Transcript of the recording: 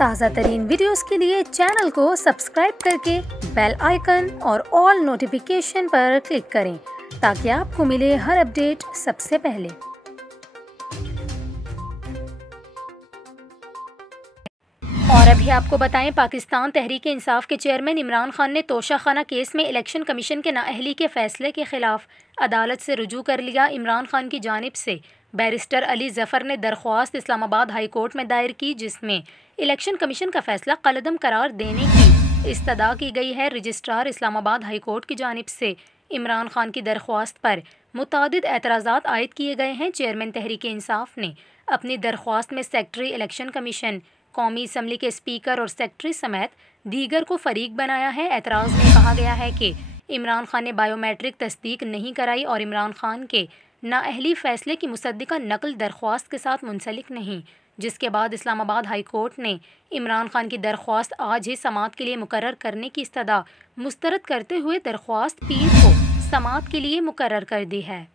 ताज़ा तरीन वीडियोस के लिए चैनल को सब्सक्राइब करके बेल आइकन और ऑल नोटिफिकेशन पर क्लिक करें ताकि आपको मिले हर अपडेट सबसे पहले। और अभी आपको बताएं, पाकिस्तान तहरीक इंसाफ के चेयरमैन इमरान खान ने तोशाखाना केस में इलेक्शन कमीशन के नाअहली के फैसले के खिलाफ अदालत से रुजू कर लिया। इमरान खान की जानिब से बैरिस्टर अली ज़फ़र ने दरख्वास्त इस्लामाबाद हाई कोर्ट में दायर की, जिसमें इलेक्शन कमीशन का फैसला कलअदम करार देने की इस्तदा की गई है। रजिस्ट्रार इस्लामाबाद हाई कोर्ट की जानिब से इमरान खान की दरख्वास्त पर मुतादिद एतराज़ात आयद किए गए हैं। चेयरमैन तहरीक इंसाफ ने अपनी दरख्वास्त में सेक्रेटरी इलेक्शन कमीशन, कौमी असम्बली के स्पीकर और सेक्रेटरी समेत दीगर को फरीक बनाया है। एतराज़ में कहा गया है कि इमरान खान ने बायोमेट्रिक तस्दीक नहीं कराई और इमरान खान के नाअहली फ़ैसले की मुसद्दिका नकल दरख्वास्त के साथ मुंसलिक नहीं, जिसके बाद इस्लामाबाद हाई कोर्ट ने इमरान खान की दरख्वास्त आज ही समाअत के लिए मुकर्रर करने की इस्तदा मुस्तरद करते हुए दरख्वास्त पीर को समाअत के लिए मुकर्रर कर दी है।